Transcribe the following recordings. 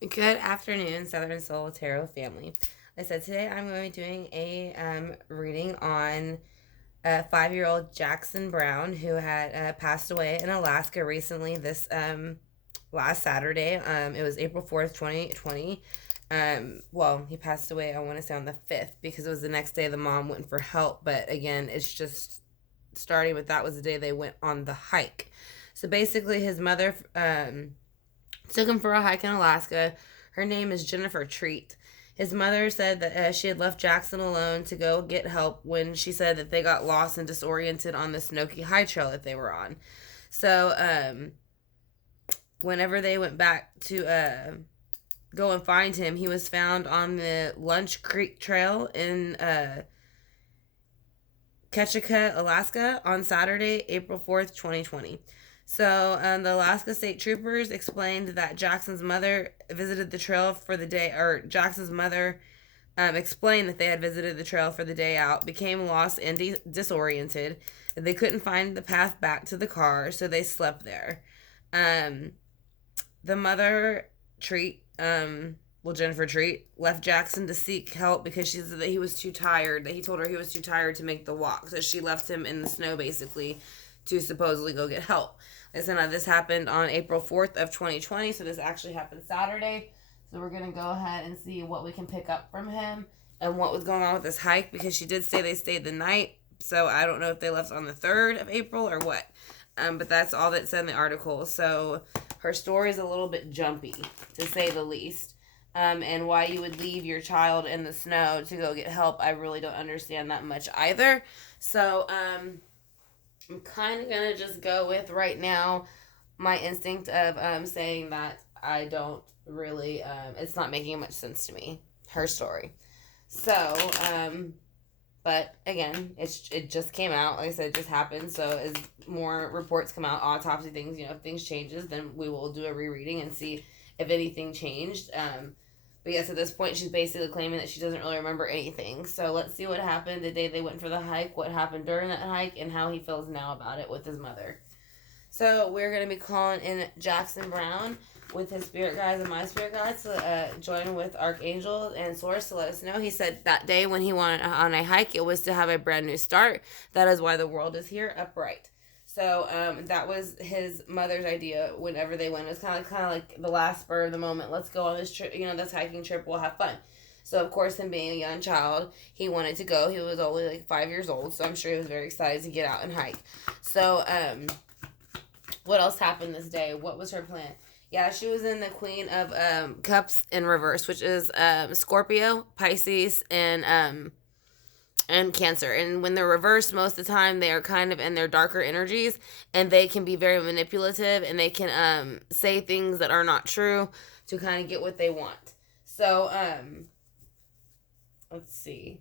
Good afternoon, Southern Soul Tarot family. Like I said, today I'm going to be doing a reading on 5-year-old Jackson Brown, who had passed away in Alaska recently this last Saturday. It was April 4th, 2020. Well, he passed away, I want to say on the 5th, because it was the next day the mom went for help. But again, it's just starting with that was the day they went on the hike. So basically, his mother took him for a hike in Alaska. Her name is Jennifer Treat. His mother said that she had left Jackson alone to go get help when she said that they got lost and disoriented on the Snoky High Trail that they were on. So, whenever they went back to go and find him, he was found on the Lunch Creek Trail in Ketchika, Alaska on Saturday, April 4th, 2020. So the Alaska State Troopers explained that Jackson's mother visited the trail for the day, or Jackson's mother explained that they had visited the trail for the day out, became lost and disoriented. They couldn't find the path back to the car, so they slept there. Um, the mother, Treat, Jennifer Treat, left Jackson to seek help because she said that he was too tired, that he told her he was too tired to make the walk. So she left him in the snow basically to supposedly go get help. Listen, this happened on April 4th of 2020, so this actually happened Saturday. So we're going to go ahead and see what we can pick up from him and what was going on with this hike, because she did say they stayed the night. So I don't know if they left on the 3rd of April or what. But that's all that said in the article. So her story is a little bit jumpy, to say the least. And why you would leave your child in the snow to go get help, I really don't understand that much either. So I'm kind of going to just go with right now my instinct of saying that I don't really, it's not making much sense to me, her story. So, but again, it just came out. Like I said, it just happened. So as more reports come out, autopsy things, if things changes, then we will do a rereading and see if anything changed. But yes, at this point, she's basically claiming that she doesn't really remember anything. So let's see what happened the day they went for the hike, what happened during that hike, and how he feels now about it with his mother. So we're going to be calling in Jackson Brown with his spirit guides and my spirit guides to join with Archangel and Source to let us know. He said that day when he went on a hike, it was to have a brand new start. That is why the world is here upright. So that was his mother's idea whenever they went. It was kind of like the last spur of the moment. Let's go on this trip, this hiking trip. We'll have fun. So, of course, him being a young child, he wanted to go. He was only like 5 years old, so I'm sure he was very excited to get out and hike. So, what else happened this day? What was her plan? Yeah, she was in the Queen of Cups in reverse, which is Scorpio, Pisces, and Cancer. And when they're reversed, most of the time they are kind of in their darker energies, and they can be very manipulative, and they can say things that are not true to kind of get what they want. So let's see.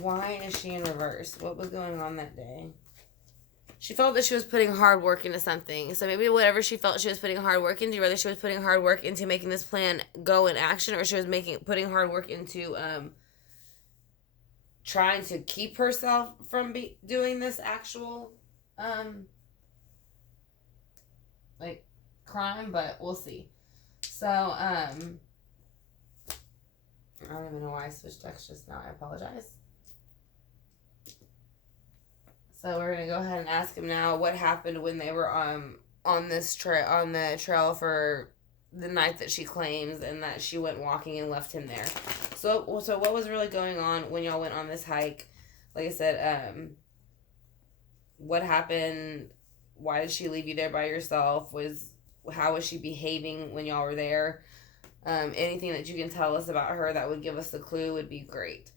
Why is she in reverse? What was going on that day? She felt that she was putting hard work into something. So maybe whatever she felt she was putting hard work into, whether she was putting hard work into making this plan go in action, or she was putting hard work into trying to keep herself from doing this actual like crime, but we'll see. So I don't even know why I switched decks just now. I apologize. So we're gonna go ahead and ask him now what happened when they were on this on the trail for the night that she claims, and that she went walking and left him there. So what was really going on when y'all went on this hike? Like I said, what happened? Why did she leave you there by yourself? How was she behaving when y'all were there? Anything that you can tell us about her that would give us the clue would be great.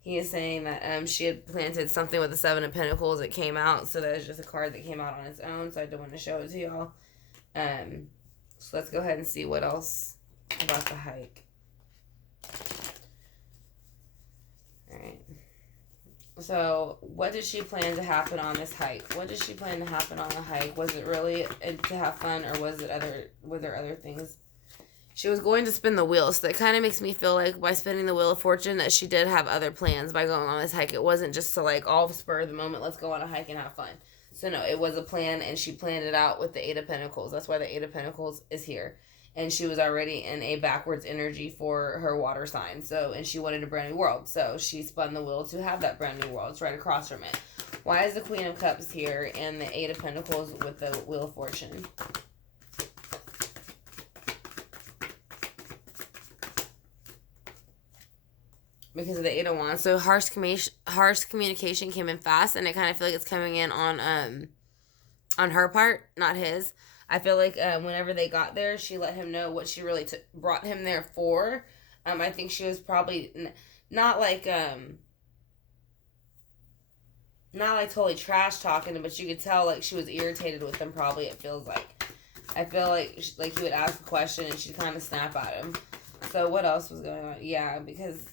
He is saying that she had planted something with the Seven of Pentacles. It came out, so that was just a card that came out on its own, so I don't want to show it to y'all. So let's go ahead and see what else about the hike. Alright. So, what did she plan to happen on this hike? What did she plan to happen on the hike? Was it really to have fun, or were there other things? She was going to spin the wheel, so that kind of makes me feel like by spinning the Wheel of Fortune that she did have other plans by going on this hike. It wasn't just to all spur of the moment, let's go on a hike and have fun. So no, it was a plan, and she planned it out with the Eight of Pentacles. That's why the Eight of Pentacles is here. And she was already in a backwards energy for her water sign. So, and she wanted a brand new world. So she spun the wheel to have that brand new world. It's right across from it. Why is the Queen of Cups here and the Eight of Pentacles with the Wheel of Fortune? Because of the Eight of Wands. So harsh communication came in fast, and I kind of feel like it's coming in on her part, not his. I feel like whenever they got there, she let him know what she really brought him there for. I think she was probably not like totally trash talking him, but you could tell like she was irritated with him. Probably, it feels like. I feel like he would ask a question and she'd kind of snap at him. So what else was going on? Yeah, because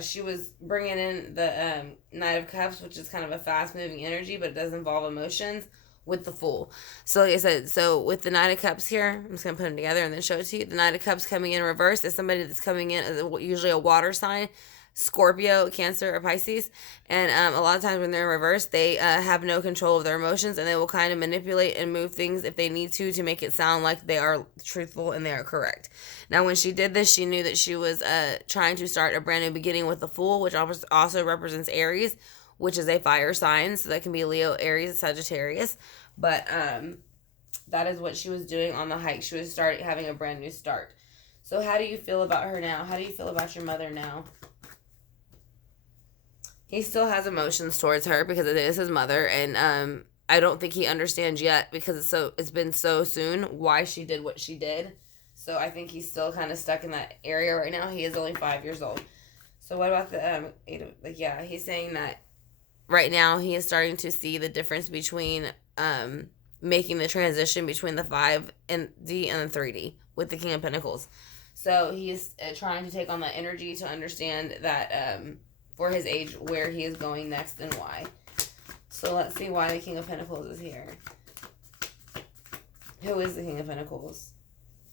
she was bringing in the Knight of Cups, which is kind of a fast moving energy, but it does involve emotions, with the Fool. So like I said, so with the Knight of Cups here, I'm just going to put them together and then show it to you. The Knight of Cups coming in reverse is somebody that's coming in as usually a water sign, Scorpio, Cancer, or Pisces. And a lot of times when they're in reverse, they have no control of their emotions, and they will kind of manipulate and move things if they need to make it sound like they are truthful and they are correct. Now, when she did this, she knew that she was trying to start a brand new beginning with the Fool, which also represents Aries, which is a fire sign. So that can be Leo, Aries, Sagittarius. But that is what she was doing on the hike. She was having a brand new start. So how do you feel about her now? How do you feel about your mother now? He still has emotions towards her because it is his mother, and I don't think he understands yet because it's been so soon why she did what she did. So I think he's still kind of stuck in that area right now. He is only 5 years old. So what about the he's saying that right now he is starting to see the difference between making the transition between the 5D and the 3D with the King of Pentacles. So he's trying to take on that energy to understand that for his age, where he is going next and why. So let's see why the King of Pentacles is here. Who is the King of Pentacles?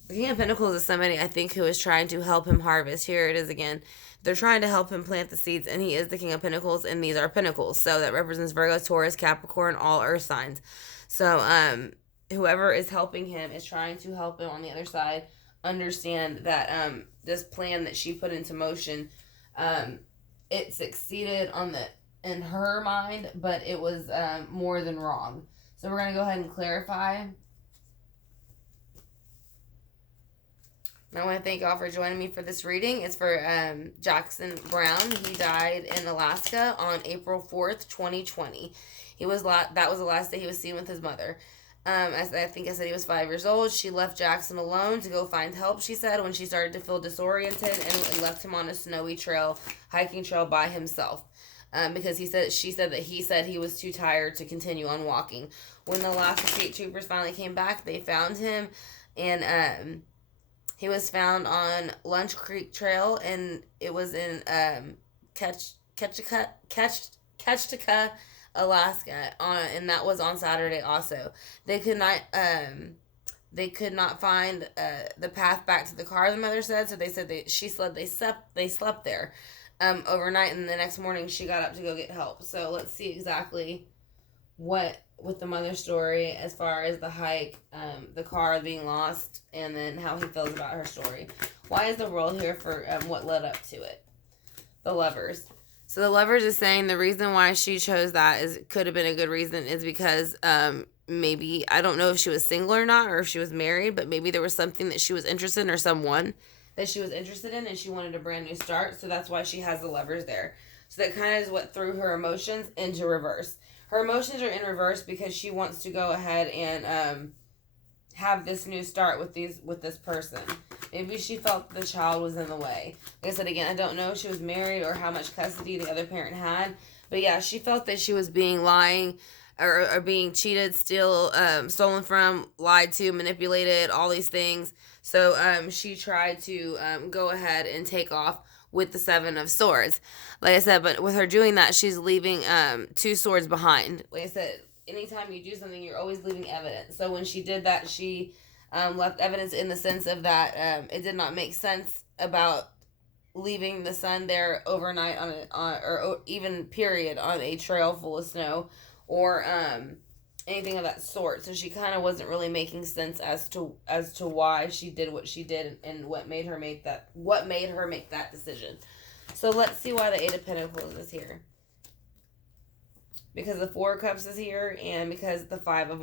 The King of Pentacles is somebody, I think, who is trying to help him harvest. Here it is again. They're trying to help him plant the seeds, and he is the King of Pentacles, and these are Pentacles. So that represents Virgo, Taurus, Capricorn, all earth signs. So whoever is helping him is trying to help him on the other side understand that this plan that she put into motion, it succeeded in her mind, but it was more than wrong. So we're going to go ahead and clarify. And I want to thank y'all for joining me for this reading. It's for Jaxon Brown. He died in Alaska on April 4th, 2020. That was the last day he was seen with his mother. I think I said he was 5 years old. She left Jaxon alone to go find help, she said, when she started to feel disoriented, and left him on a snowy hiking trail by himself. Because she said that he was too tired to continue on walking. When the Alaska State Troopers finally came back, they found him, and he was found on Lunch Creek Trail, and it was in Ketchika, Alaska, and that was on Saturday also. They could not find the path back to the car, the mother said, so they said they slept there overnight, and the next morning she got up to go get help. So let's see exactly what with the mother's story as far as the hike, the car being lost, and then how he feels about her story. Why is the world here for what led up to it? The Lovers. So the Lovers is saying the reason why she chose that could have been a good reason is because maybe, I don't know if she was single or not, or if she was married, but maybe there was something that she was interested in, or someone that she was interested in, and she wanted a brand new start. So that's why she has the Lovers there. So that kind of is what threw her emotions into reverse. Her emotions are in reverse because she wants to go ahead and have this new start with this person. Maybe she felt the child was in the way. Like I said again, I don't know if she was married or how much custody the other parent had. But yeah, she felt that she was being lying or being cheated, stolen from, lied to, manipulated, all these things. So she tried to go ahead and take off with the Seven of Swords. Like I said, but with her doing that, she's leaving 2 swords behind. Like I said, anytime you do something, you're always leaving evidence. So when she did that, she left evidence in the sense of that it did not make sense about leaving the son there overnight or even period on a trail full of snow, or anything of that sort. So she kind of wasn't really making sense as to why she did what she did and what made her make that decision. So let's see why the Eight of Pentacles is here. Because the Four of Cups is here, and because the Five of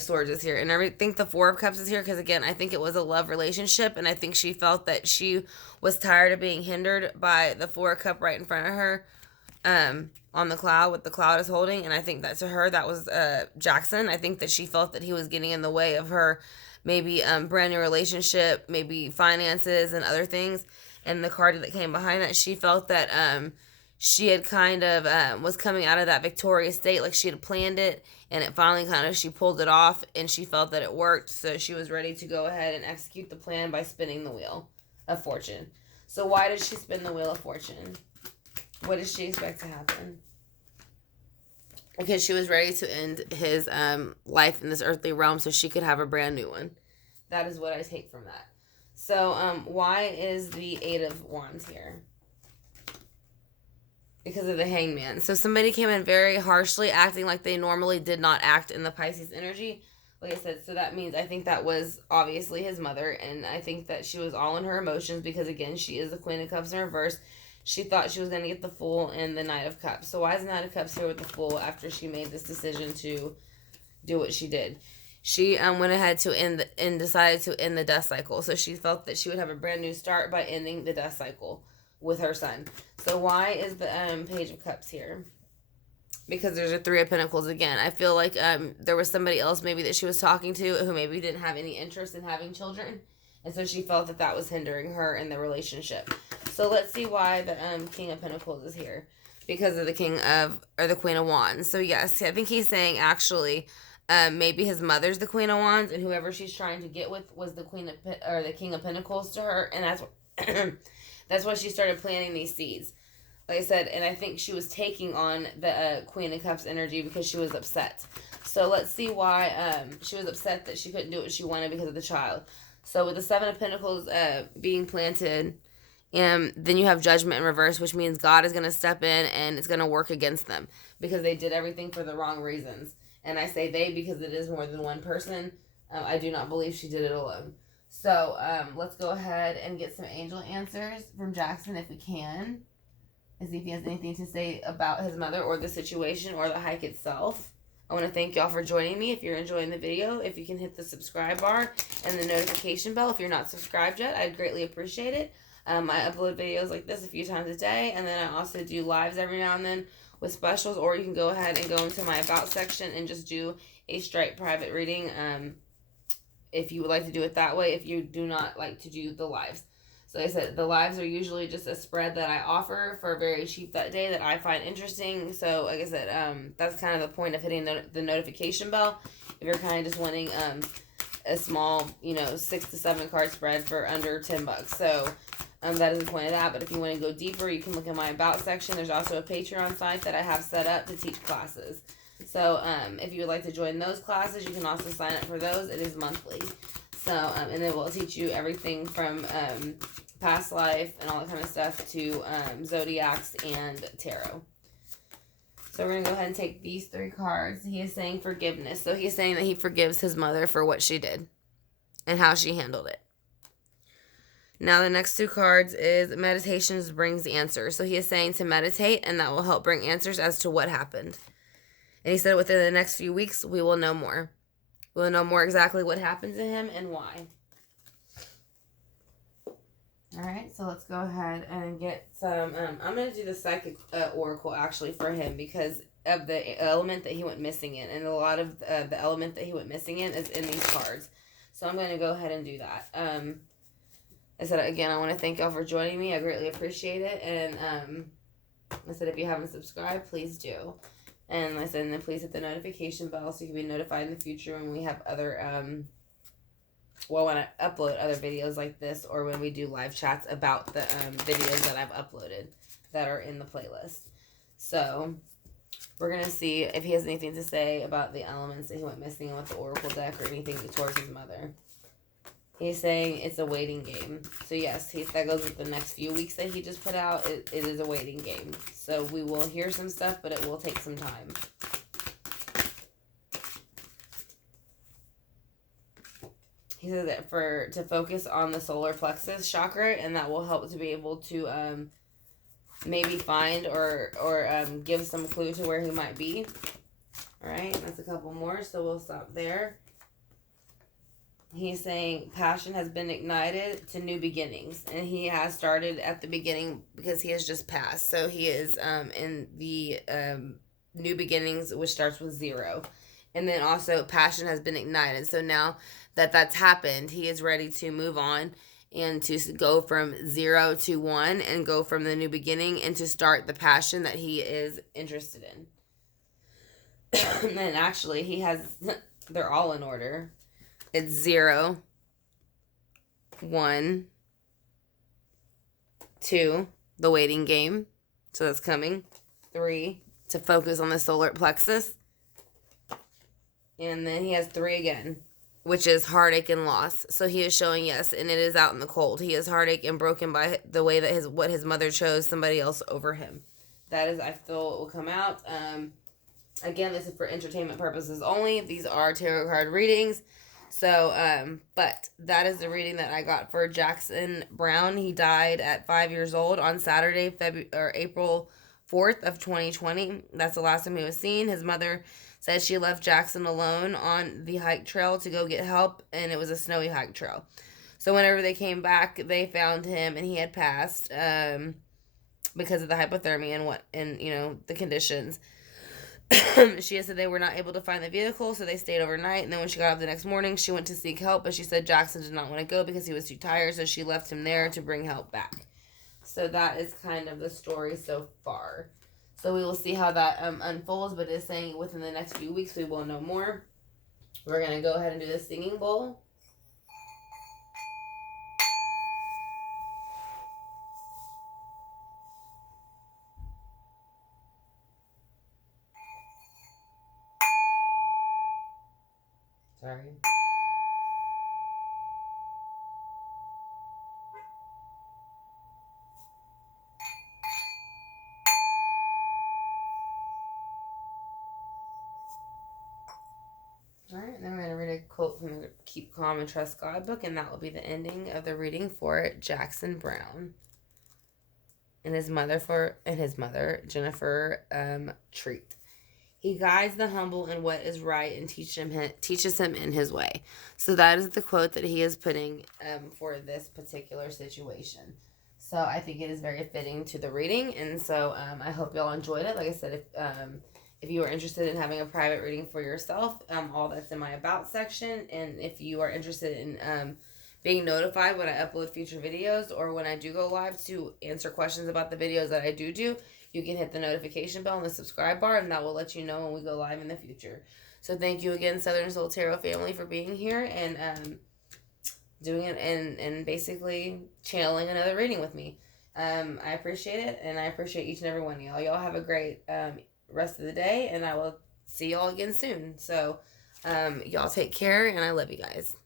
Swords is here. And I think the Four of Cups is here because, again, I think it was a love relationship, and I think she felt that she was tired of being hindered by the Four of Cups right in front of her, on the cloud, what the cloud is holding. And I think that to her, that was Jaxon. I think that she felt that he was getting in the way of her maybe brand new relationship, maybe finances and other things. And the card that came behind that, she felt that she had kind of was coming out of that victorious state, like she had planned it, and it finally kind of, she pulled it off, and she felt that it worked, so she was ready to go ahead and execute the plan by spinning the Wheel of Fortune. So why did she spin the Wheel of Fortune? What did she expect to happen? Because she was ready to end his life in this earthly realm so she could have a brand new one. That is what I take from that. So why is the Eight of Wands here? Because of the Hangman. So somebody came in very harshly, acting like they normally did not act in the Pisces energy. Like I said, so that means I think that was obviously his mother, and I think that she was all in her emotions because, again, she is the Queen of Cups in reverse. She thought she was going to get the Fool and the Knight of Cups. So why is the Knight of Cups here with the Fool after she made this decision to do what she did? She went ahead and decided to end the death cycle. So she felt that she would have a brand new start by ending the death cycle with her son. So why is the Page of Cups here? Because there's a Three of Pentacles again. I feel like there was somebody else maybe that she was talking to who maybe didn't have any interest in having children. And so she felt that that was hindering her in the relationship. So let's see why the King of Pentacles is here. Because of the the Queen of Wands. So yes, I think he's saying actually maybe his mother's the Queen of Wands, and whoever she's trying to get with was the the King of Pentacles to her, and that's that's why she started planting these seeds. Like I said, and I think she was taking on the Queen of Cups energy because she was upset. So let's see why she was upset that she couldn't do what she wanted because of the child. So with the Seven of Pentacles being planted, then you have Judgment in reverse, which means God is going to step in and it's going to work against them because they did everything for the wrong reasons. And I say they because it is more than one person. I do not believe she did it alone. So let's go ahead and get some angel answers from Jaxon if we can. And see if he has anything to say about his mother or the situation or the hike itself. I want to thank y'all for joining me. If you're enjoying the video, if you can hit the subscribe bar and the notification bell if you're not subscribed yet, I'd greatly appreciate it. I upload videos like this a few times a day, and then I also do lives every now and then with specials, or you can go ahead and go into my About section and just do a straight private reading if you would like to do it that way, if you do not like to do the lives. So like I said, the lives are usually just a spread that I offer for very cheap that day that I find interesting. So like I said, that's kind of the point of hitting the notification bell. If you're kind of just wanting a small, 6 to 7 card spread for under $10. So that is the point of that. But if you want to go deeper, you can look at my About section. There's also a Patreon site that I have set up to teach classes. So if you would like to join those classes, you can also sign up for those. It is monthly. So, and it will teach you everything from past life and all that kind of stuff to zodiacs and tarot. So we're going to go ahead and take these 3 cards. He is saying forgiveness. So he's saying that he forgives his mother for what she did and how she handled it. Now the next 2 cards is meditations brings answers. So he is saying to meditate, and that will help bring answers as to what happened. And he said within the next few weeks, we will know more. We'll know more exactly what happened to him and why. Alright, so let's go ahead and get some, I'm going to do the Psychic Oracle actually for him because of the element that he went missing in. And a lot of the element that he went missing in is in these cards. So I'm going to go ahead and do that. I said, again, I want to thank y'all for joining me. I greatly appreciate it. And I said, if you haven't subscribed, please do. And I said, and then please hit the notification bell so you can be notified in the future when we have other, when I upload other videos like this or when we do live chats about the videos that I've uploaded that are in the playlist. So we're going to see if he has anything to say about the elements that he went missing with the Oracle deck or anything towards his mother. He's saying it's a waiting game. So yes, that goes with the next few weeks that he just put out. It is a waiting game. So we will hear some stuff, but it will take some time. He says that to focus on the solar plexus chakra, and that will help to be able to maybe find or give some clue to where he might be. All right, that's a couple more, so we'll stop there. He's saying passion has been ignited to new beginnings, and he has started at the beginning because he has just passed. So he is in the new beginnings, which starts with 0. And then also passion has been ignited. So now that that's happened, he is ready to move on and to go from 0 to 1 and go from the new beginning and to start the passion that he is interested in. And then actually he has, they're all in order. It's 0, 1, 2, the waiting game. So that's coming. 3, to focus on the solar plexus. And then he has 3 again, which is heartache and loss. So he is showing, yes, and it is out in the cold. He is heartache and broken by the way that what his mother chose somebody else over him. That is, I feel, it will come out. Again, this is for entertainment purposes only. These are tarot card readings. So, but that is the reading that I got for Jaxon Brown. He died at 5 years old on Saturday, April 4th of 2020. That's the last time he was seen. His mother said she left Jaxon alone on the hike trail to go get help, and it was a snowy hike trail. So whenever they came back, they found him, and he had passed because of the hypothermia and the conditions. She said they were not able to find the vehicle, so they stayed overnight. And then when she got up the next morning, she went to seek help, but she said Jaxon did not want to go because he was too tired, so she left him there to bring help back. So that is kind of the story so far. So we will see how that unfolds, but it's saying within the next few weeks we will know more. We're going to go ahead and do the singing bowl. Sorry. All right, then we're going to read a quote from the Keep Calm and Trust God book, and that will be the ending of the reading for Jaxon Brown and his mother, Jennifer Treat. He guides the humble in what is right and teaches him in his way. So that is the quote that he is putting for this particular situation. So I think it is very fitting to the reading, and so I hope y'all enjoyed it. Like I said, if you are interested in having a private reading for yourself, all that's in my About section, and if you are interested in being notified when I upload future videos or when I do go live to answer questions about the videos that I do, you can hit the notification bell and the subscribe bar, and that will let you know when we go live in the future. So thank you again, Southern Soul Tarot family, for being here and doing it and basically channeling another reading with me. I appreciate it, and I appreciate each and every one of y'all. Y'all have a great rest of the day, and I will see y'all again soon. So y'all take care, and I love you guys.